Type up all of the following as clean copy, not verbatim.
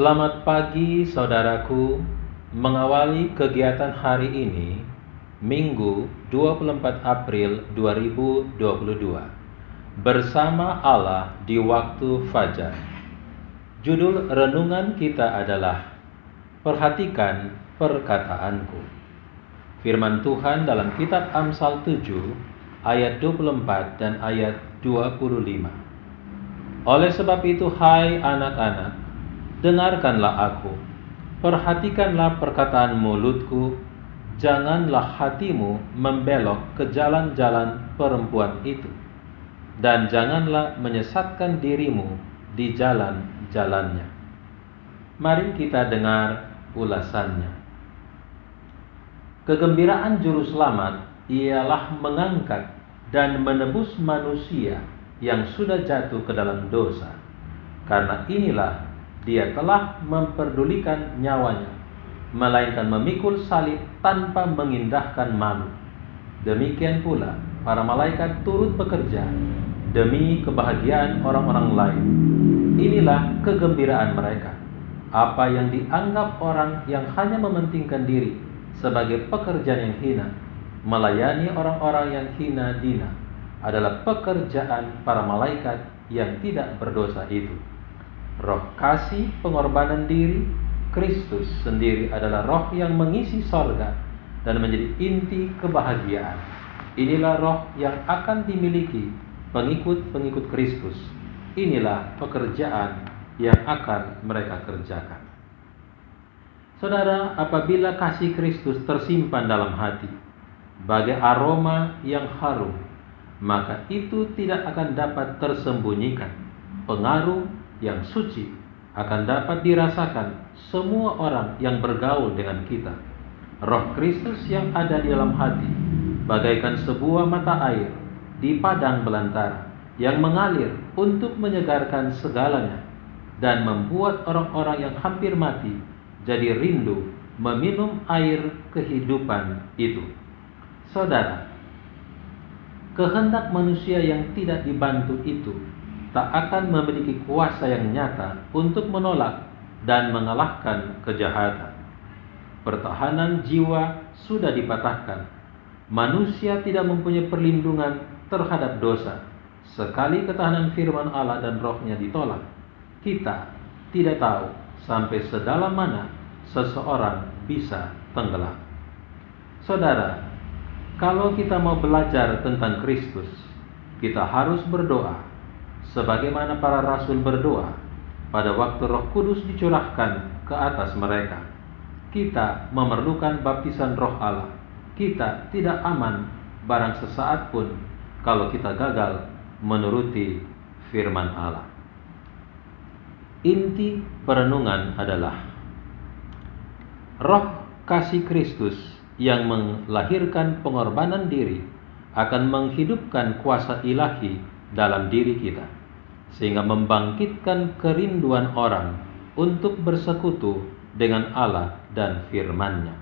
Selamat pagi saudaraku. Mengawali kegiatan hari ini, Minggu 24 April 2022, bersama Allah di waktu fajar. Judul renungan kita adalah Perhatikan Perkataanku. Firman Tuhan dalam kitab Amsal 7 ayat 24 dan ayat 25. Oleh sebab itu, hai anak-anak, dengarkanlah aku, perhatikanlah perkataan mulutku, janganlah hatimu membelok ke jalan-jalan perempuan itu, dan janganlah menyesatkan dirimu di jalan-jalannya. Mari kita dengar ulasannya. Kegembiraan juru selamat ialah mengangkat dan menebus manusia yang sudah jatuh ke dalam dosa. Karena inilah dia telah memperdulikan nyawanya, melainkan memikul salib tanpa mengindahkan malu. Demikian pula para malaikat turut bekerja demi kebahagiaan orang-orang lain. Inilah kegembiraan mereka. Apa yang dianggap orang yang hanya mementingkan diri sebagai pekerjaan yang hina, melayani orang-orang yang hina dina, adalah pekerjaan para malaikat yang tidak berdosa itu. Roh kasih pengorbanan diri Kristus sendiri adalah roh yang mengisi sorga dan menjadi inti kebahagiaan. Inilah roh yang akan dimiliki pengikut-pengikut Kristus. Inilah pekerjaan yang akan mereka kerjakan. Saudara, apabila kasih Kristus tersimpan dalam hati bagai aroma yang harum, maka itu tidak akan dapat tersembunyikan. Pengaruh yang suci akan dapat dirasakan semua orang yang bergaul dengan kita. Roh Kristus yang ada di dalam hati bagaikan sebuah mata air di padang belantara yang mengalir untuk menyegarkan segalanya dan membuat orang-orang yang hampir mati jadi rindu meminum air kehidupan itu. Saudara, kehendak manusia yang tidak dibantu itu tak akan memiliki kuasa yang nyata untuk menolak dan mengalahkan kejahatan. Pertahanan jiwa sudah dipatahkan. Manusia tidak mempunyai perlindungan terhadap dosa. Sekali ketahanan firman Allah dan rohnya ditolak, kita tidak tahu sampai sedalam mana seseorang bisa tenggelam. Saudara, kalau kita mau belajar tentang Kristus, kita harus berdoa sebagaimana para rasul berdoa pada waktu Roh Kudus dicurahkan ke atas mereka. Kita memerlukan baptisan Roh Allah. Kita tidak aman barang sesaat pun kalau kita gagal menuruti firman Allah. Inti perenungan adalah roh kasih Kristus yang melahirkan pengorbanan diri akan menghidupkan kuasa ilahi dalam diri kita, sehingga membangkitkan kerinduan orang untuk bersekutu dengan Allah dan firman-Nya.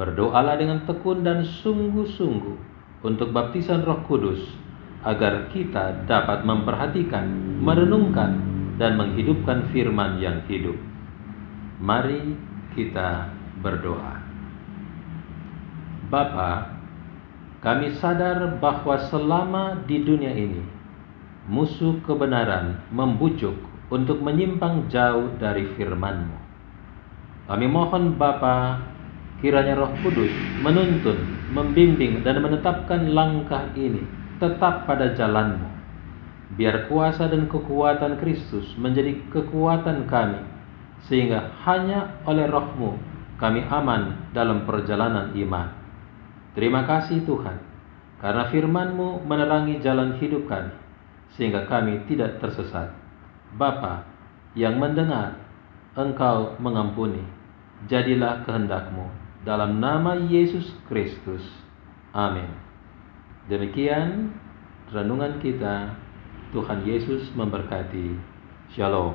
Berdoalah dengan tekun dan sungguh-sungguh untuk baptisan Roh Kudus, agar kita dapat memperhatikan, merenungkan, dan menghidupkan firman yang hidup. Mari kita berdoa. Bapa, kami sadar bahwa selama di dunia ini musuh kebenaran membujuk untuk menyimpang jauh dari firman-Mu. Kami mohon Bapa, kiranya Roh Kudus menuntun, membimbing, dan menetapkan langkah ini tetap pada jalan-Mu. Biar kuasa dan kekuatan Kristus menjadi kekuatan kami, sehingga hanya oleh Roh-Mu kami aman dalam perjalanan iman. Terima kasih Tuhan, karena firman-Mu menerangi jalan hidup kami, sehingga kami tidak tersesat. Bapa yang mendengar, Engkau mengampuni. Jadilah kehendak-Mu dalam nama Yesus Kristus. Amin. Demikian renungan kita. Tuhan Yesus memberkati. Shalom.